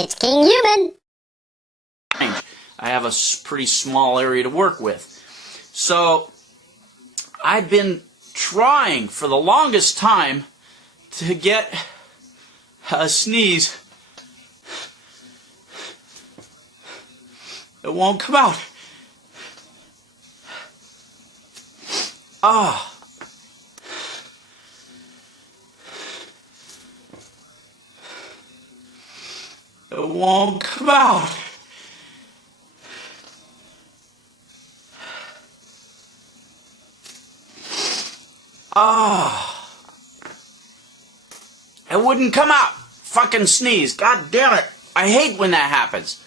It's Kinghuman. I have a pretty small area to work with. So I've been trying for the longest time to get a sneeze. It won't come out. Ah. It won't come out. Ah. It wouldn't come out. Fucking sneeze. God damn it. I hate when that happens.